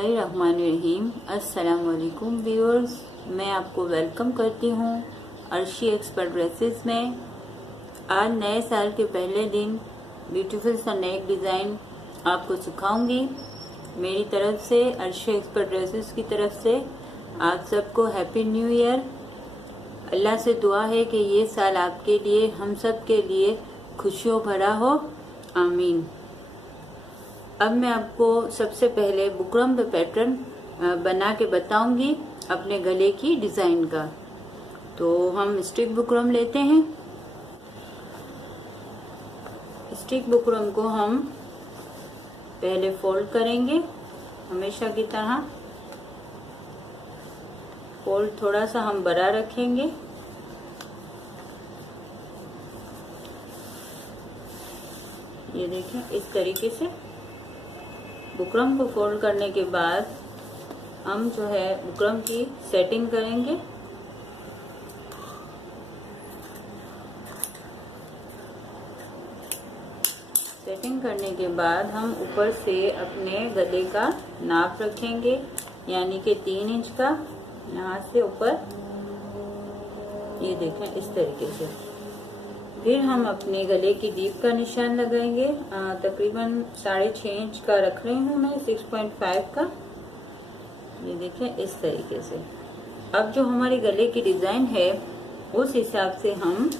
बिस्मिल्लाहिर्रहमानिर्रहीम। अस्सलाम वालेकुम व्यूअर्स, मैं आपको वेलकम करती हूँ अर्शी एक्सपर्ट ड्रेसेस में। आज नए साल के पहले दिन ब्यूटीफुल सा नेक डिज़ाइन आपको सिखाऊंगी। मेरी तरफ से, अर्शी एक्सपर्ट ड्रेसेस की तरफ से आप सबको हैप्पी न्यू ईयर। अल्लाह से दुआ है कि ये साल आपके लिए, हम सब के लिए खुशियों भरा हो, आमीन। अब मैं आपको सबसे पहले बुकरम पे पैटर्न बना के बताऊंगी अपने गले की डिज़ाइन का। तो हम स्टिक बुकरम लेते हैं। स्टिक बुकरम को हम पहले फोल्ड करेंगे हमेशा की तरह। फोल्ड थोड़ा सा हम बड़ा रखेंगे। ये देखें, इस तरीके से बुकरम को फोल्ड करने के बाद हम जो है बुकरम की सेटिंग करेंगे। सेटिंग करने के बाद हम ऊपर से अपने गले का नाप रखेंगे, यानी कि 3 इंच का, यहाँ से ऊपर। ये देखें, इस तरीके से। फिर हम अपने गले की डीप का निशान लगाएंगे। तकरीबन 6.5 इंच का रख रही हूँ मैं, 6.5 का। ये देखें, इस तरीके से। अब जो हमारे गले की डिज़ाइन है उस हिसाब से हम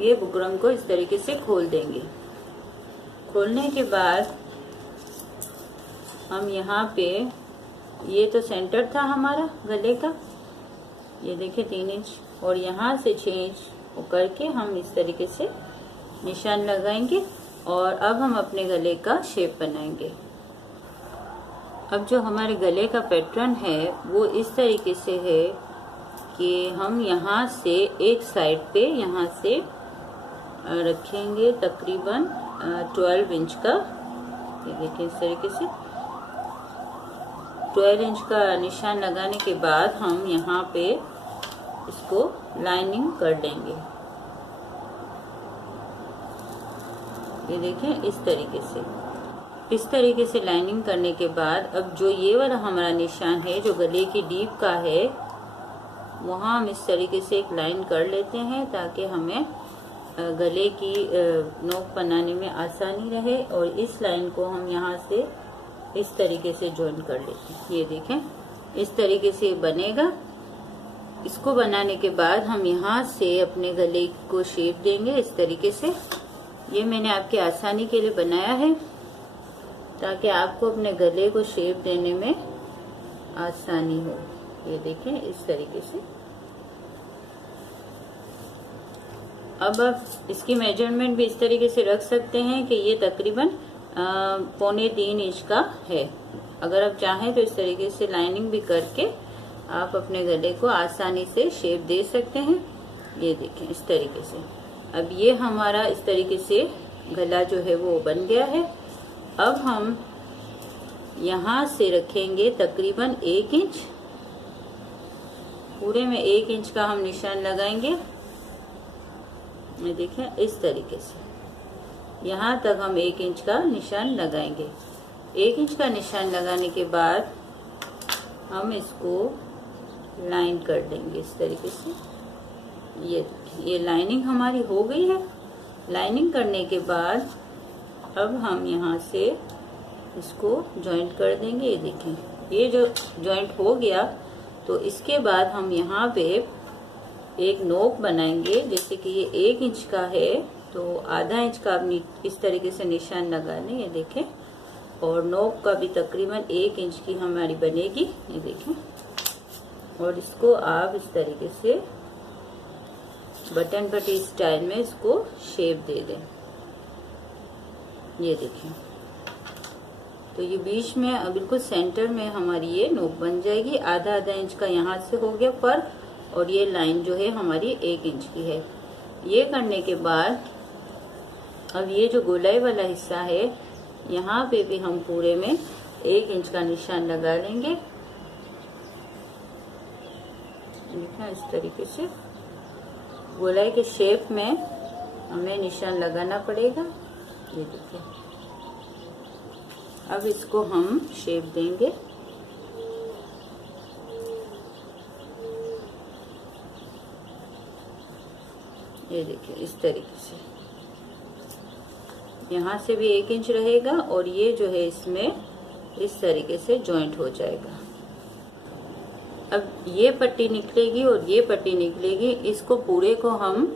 ये बुकरम को इस तरीके से खोल देंगे। खोलने के बाद हम यहाँ पे, ये तो सेंटर था हमारा गले का, ये देखें 3 इंच, और यहाँ से 6 इंच करके हम इस तरीके से निशान लगाएंगे। और अब हम अपने गले का शेप बनाएंगे। अब जो हमारे गले का पैटर्न है वो इस तरीके से है कि हम यहाँ से एक साइड पे यहाँ से रखेंगे तकरीबन 12 इंच का। ये देखिए, इस तरीके से 12 इंच का निशान लगाने के बाद हम यहाँ पे इसको लाइनिंग कर देंगे। ये देखें, इस तरीके से। इस तरीके से लाइनिंग करने के बाद अब जो ये वाला हमारा निशान है जो गले की डीप का है, वहाँ हम इस तरीके से एक लाइन कर लेते हैं ताकि हमें गले की नोक बनाने में आसानी रहे। और इस लाइन को हम यहाँ से इस तरीके से ज्वाइन कर लेते हैं। ये देखें, इस तरीके से बनेगा। इसको बनाने के बाद हम यहाँ से अपने गले को शेप देंगे इस तरीके से। ये मैंने आपके आसानी के लिए बनाया है ताकि आपको अपने गले को शेप देने में आसानी हो। ये देखें, इस तरीके से। अब आप इसकी मेजरमेंट भी इस तरीके से रख सकते हैं कि ये तकरीबन 2.25 इंच का है। अगर आप चाहें तो इस तरीके से लाइनिंग भी करके आप अपने गले को आसानी से शेप दे सकते हैं। ये देखें, इस तरीके से। अब ये हमारा इस तरीके से गला जो है वो बन गया है। अब हम यहाँ से रखेंगे तकरीबन 1 इंच, पूरे में 1 इंच का हम निशान लगाएंगे। ये देखें, इस तरीके से यहाँ तक हम 1 इंच का निशान लगाएंगे। 1 इंच का निशान लगाने के बाद हम इसको लाइन कर देंगे इस तरीके से। ये लाइनिंग हमारी हो गई है। लाइनिंग करने के बाद अब हम यहाँ से इसको जॉइंट कर देंगे। ये देखें, ये जो जॉइंट हो गया, तो इसके बाद हम यहाँ पे एक नोक बनाएंगे। जैसे कि ये 1 इंच का है तो आधा इंच का आप इस तरीके से निशान लगा लें। ये देखें, और नोक का भी तकरीबन 1 इंच की हमारी बनेगी। ये देखें, और इसको आप इस तरीके से बटन पट्टी स्टाइल में इसको शेप दे दें। ये देखें, तो ये बीच में बिल्कुल सेंटर में हमारी ये नोक बन जाएगी। आधा इंच का यहाँ से हो गया पर, और ये लाइन जो है हमारी 1 इंच की है। ये करने के बाद अब ये जो गोलाई वाला हिस्सा है, यहाँ पे भी हम पूरे में 1 इंच का निशान लगा लेंगे। इस तरीके से गोलाई के शेप में हमें निशान लगाना पड़ेगा। ये देखिए, अब इसको हम शेप देंगे ये देखिए इस तरीके से, यहाँ से भी 1 इंच रहेगा और ये जो है इसमें इस तरीके से जॉइंट हो जाएगा। अब ये पट्टी निकलेगी और ये पट्टी निकलेगी, इसको पूरे को हम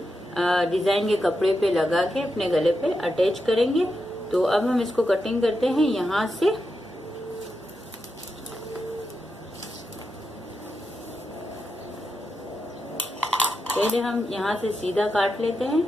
डिजाइन के कपड़े पे लगा के अपने गले पे अटैच करेंगे। तो अब हम इसको कटिंग करते हैं यहाँ से। पहले हम यहाँ से सीधा काट लेते हैं।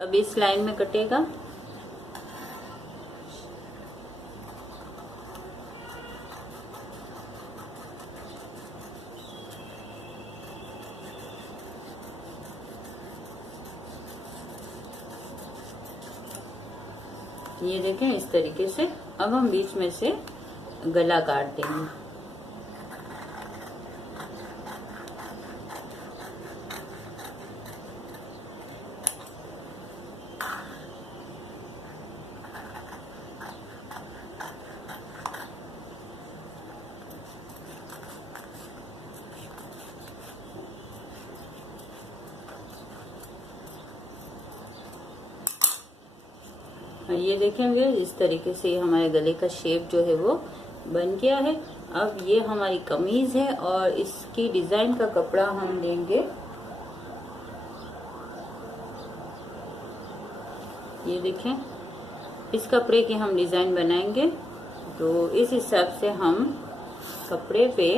अब इस लाइन में कटेगा। ये देखें इस तरीके से। अब हम बीच में से गला काट देंगे। ये देखेंगे इस तरीके से हमारे गले का शेप जो है वो बन गया है। अब ये हमारी कमीज है और इसकी डिजाइन का कपड़ा हम लेंगे। ये देखें इस कपड़े की हम डिजाइन बनाएंगे। तो इस हिसाब से हम कपड़े पे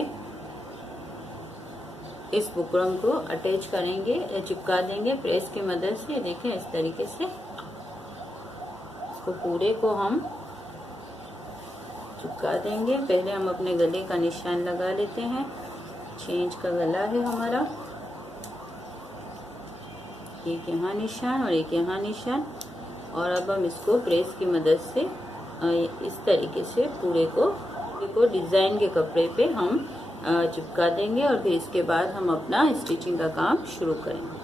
इस बुकरम को अटैच करेंगे, चिपका देंगे प्रेस की मदद से। देखें इस तरीके से इसको पूरे को हम चिपका देंगे। पहले हम अपने गले का निशान लगा लेते हैं। 6 इंच का गला है हमारा। एक यहाँ निशान और एक यहाँ निशान। और अब हम इसको प्रेस की मदद से इस तरीके से पूरे को डिजाइन के कपड़े पे हम चिपका देंगे और फिर इसके बाद हम अपना स्टिचिंग का काम शुरू करेंगे।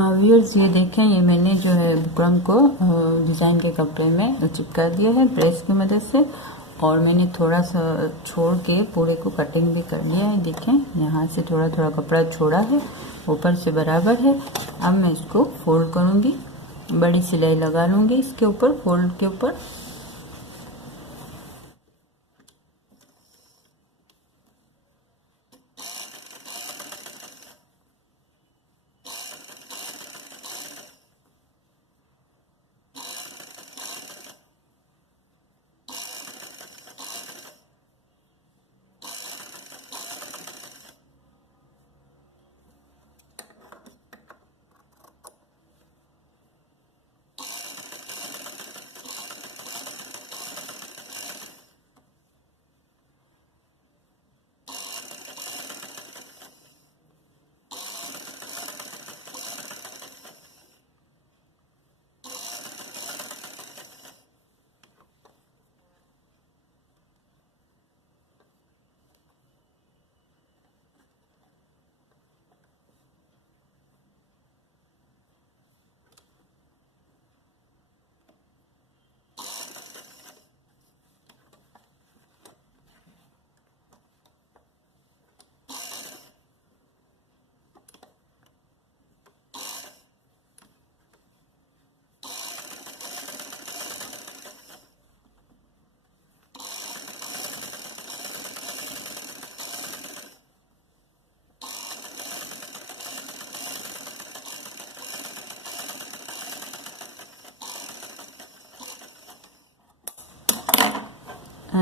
व्यूअर्स ये देखें, ये मैंने जो है बुकरम को डिज़ाइन के कपड़े में चिपका दिया है प्रेस की मदद से। और मैंने थोड़ा सा छोड़ के पूरे को कटिंग भी कर लिया है। देखें यहाँ से थोड़ा थोड़ा कपड़ा छोड़ा है, ऊपर से बराबर है। अब मैं इसको फोल्ड करूँगी, बड़ी सिलाई लगा लूँगी इसके ऊपर, फोल्ड के ऊपर।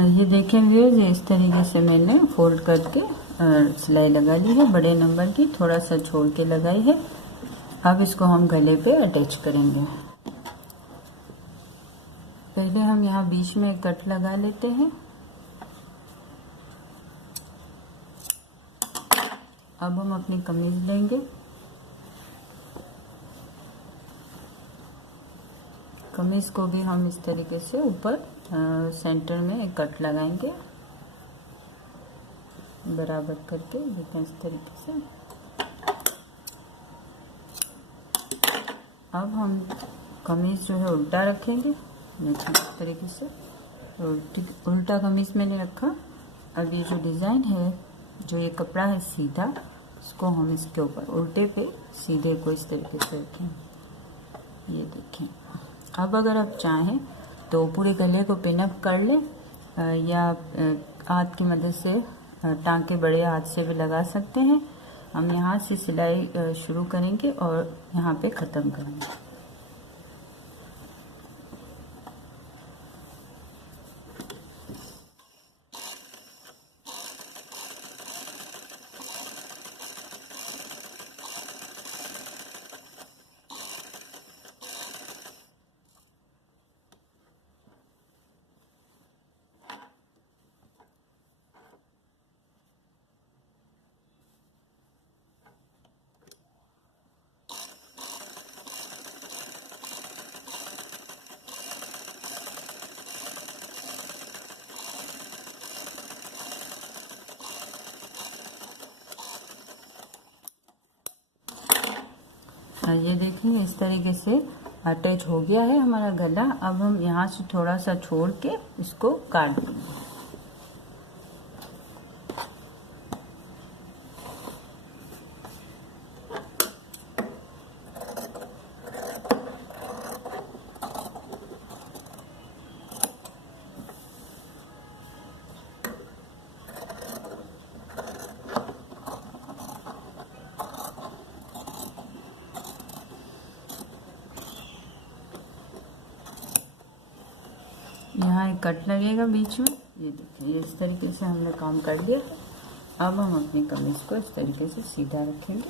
ये देखें व्यूअर्स, इस तरीके से मैंने फोल्ड करके सिलाई लगा ली है। बड़े नंबर की थोड़ा सा छोड़ के लगाई है। अब इसको हम गले पे अटैच करेंगे। पहले हम यहाँ बीच में कट लगा लेते हैं। अब हम अपनी कमीज लेंगे, कमीज को भी हम इस तरीके से ऊपर सेंटर में एक कट लगाएंगे बराबर करके, देखें इस तरीके से। अब हम कमीज जो है उल्टा रखेंगे, देखें इस तरीके से उल्टा कमीज मैंने रखा। अब ये जो डिज़ाइन है, जो ये कपड़ा है सीधा, इसको हम इसके ऊपर उल्टे पे सीधे को इस तरीके से रखें। ये देखें। अब अगर आप चाहें तो पूरे गले को पिन अप कर लें या हाथ की मदद से टांके बड़े हाथ से भी लगा सकते हैं। हम यहाँ से सिलाई शुरू करेंगे और यहाँ पे ख़त्म करेंगे। ये देखिए इस तरीके से अटैच हो गया है हमारा गला। अब हम यहाँ से थोड़ा सा छोड़ के इसको काट देंगे। यहाँ एक कट लगेगा बीच में, ये देखिए इस तरीके से हमने काम कर लिया है। अब हम अपनी कमीज को इस तरीके से सीधा रखेंगे,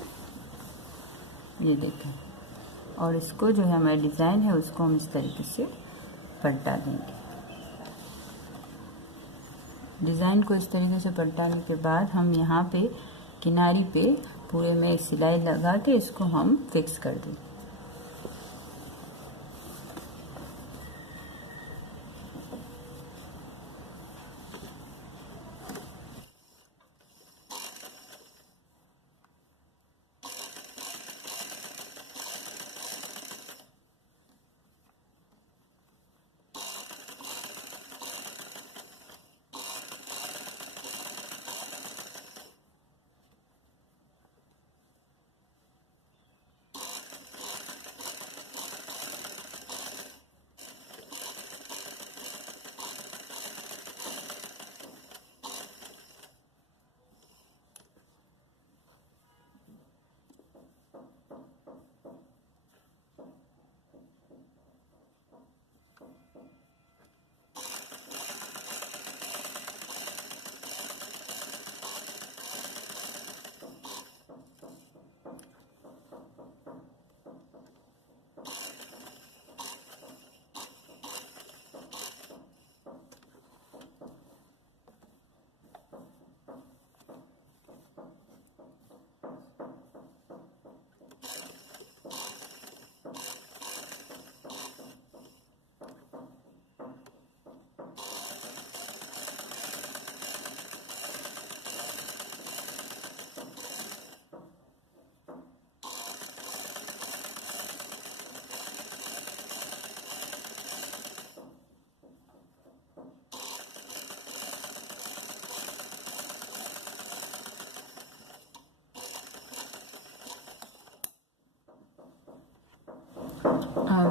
ये देखें, और इसको जो है हमारा डिज़ाइन है उसको हम इस तरीके से पलटा देंगे। डिज़ाइन को इस तरीके से पलटाने के बाद हम यहाँ पे किनारी पे पूरे में सिलाई लगा के इसको हम फिक्स कर देंगे।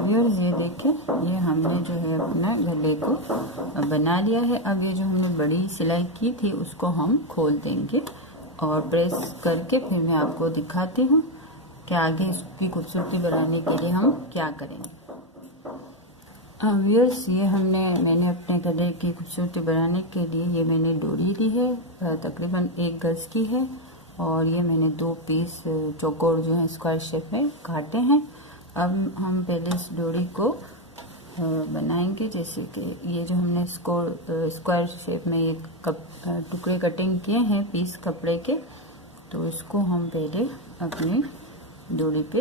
व्यूअर्स ये देखें, ये हमने जो है अपना गले को बना लिया है। अब ये जो हमने बड़ी सिलाई की थी उसको हम खोल देंगे और प्रेस करके फिर मैं आपको दिखाती हूँ कि आगे इसकी खूबसूरती बढ़ाने के लिए हम क्या करेंगे। व्यूअर्स ये मैंने अपने गले की खूबसूरती बढ़ाने के लिए ये मैंने डोरी ली है, तकरीबन 1 गज की है, और ये मैंने 2 पीस चौकोर जो है स्क्वायर शेप में काटे हैं। अब हम पहले इस डोरी को बनाएंगे, जैसे कि ये जो हमने स्क्वायर शेप में ये टुकड़े कटिंग किए हैं पीस कपड़े के, तो इसको हम पहले अपनी डोरी पे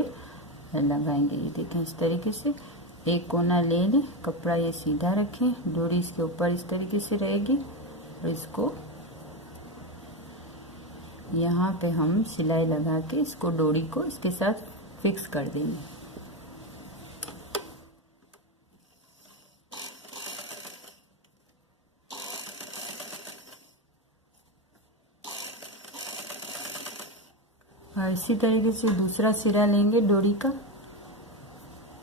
लगाएंगे। ये देखें इस तरीके से एक कोना ले लें, कपड़ा ये सीधा रखें, डोरी इसके ऊपर इस तरीके से रहेगी और इसको यहाँ पे हम सिलाई लगा के इसको डोरी को इसके साथ फिक्स कर देंगे। और इसी तरीके से दूसरा सिरा लेंगे डोरी का,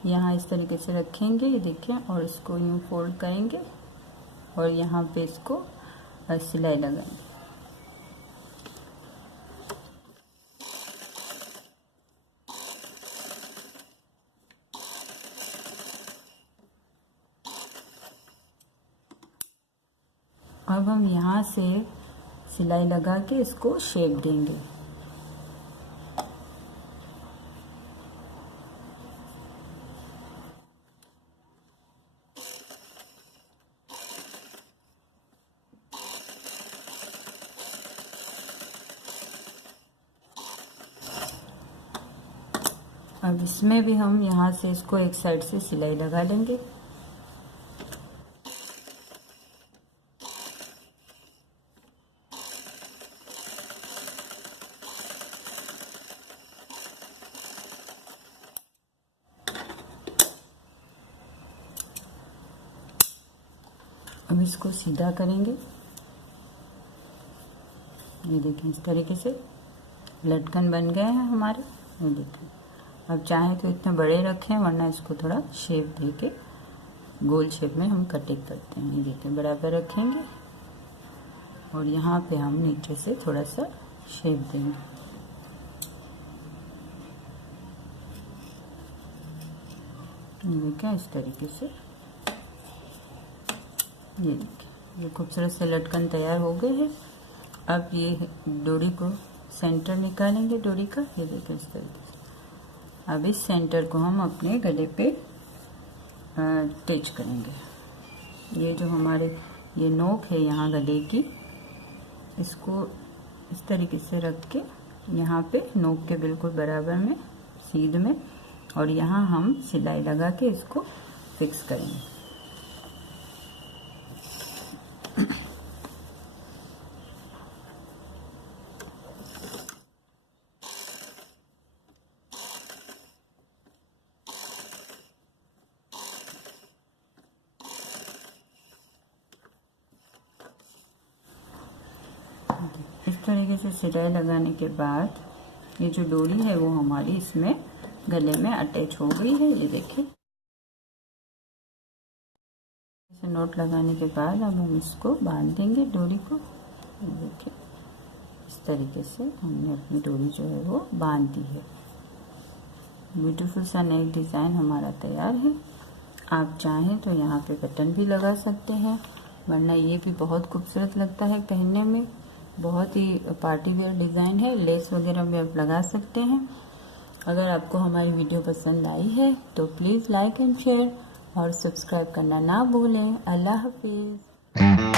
यहाँ इस तरीके से रखेंगे, ये देखें, और इसको यूँ फोल्ड करेंगे और यहाँ पे इसको सिलाई लगाएंगे। अब हम यहाँ से सिलाई लगा के इसको शेप देंगे। अब इसमें भी हम यहाँ से इसको एक साइड से सिलाई लगा लेंगे। अब इसको सीधा करेंगे, ये देखें इस तरीके से लटकन बन गए हैं हमारे। ये देखें, अब चाहें तो इतने बड़े रखें, वरना इसको थोड़ा शेप दे के गोल शेप में हम कटिंग करते हैं। ये देखें बराबर रखेंगे और यहाँ पे हम नीचे से थोड़ा सा शेप देंगे। ये देखें इस तरीके से, ये देखिए ये खूबसूरत से लटकन तैयार हो गए हैं। अब ये डोरी को सेंटर निकालेंगे डोरी का, ये देखिए इस तरीके से। अब इस सेंटर को हम अपने गले पे अटैच करेंगे। ये जो हमारे ये नोक है यहाँ गले की, इसको इस तरीके से रख के यहाँ पे नोक के बिल्कुल बराबर में सीध में, और यहाँ हम सिलाई लगा के इसको फिक्स करेंगे। इस तरीके से सिलाई लगाने के बाद ये जो डोरी है वो हमारी इसमें गले में अटैच हो गई है। ये देखिए इसे नोट लगाने के बाद अब हम इसको बांध देंगे डोरी को। ये देखिए इस तरीके से हमने अपनी डोरी जो है वो बांध दी है। ब्यूटीफुल सा नेक डिज़ाइन हमारा तैयार है। आप चाहें तो यहाँ पे बटन भी लगा सकते हैं, वरना ये भी बहुत खूबसूरत लगता है पहनने में। बहुत ही पार्टी वेयर डिज़ाइन है, लेस वगैरह भी आप लगा सकते हैं। अगर आपको हमारी वीडियो पसंद आई है तो प्लीज़ लाइक एंड शेयर और सब्सक्राइब करना ना भूलें। अल्लाह हाफिज़।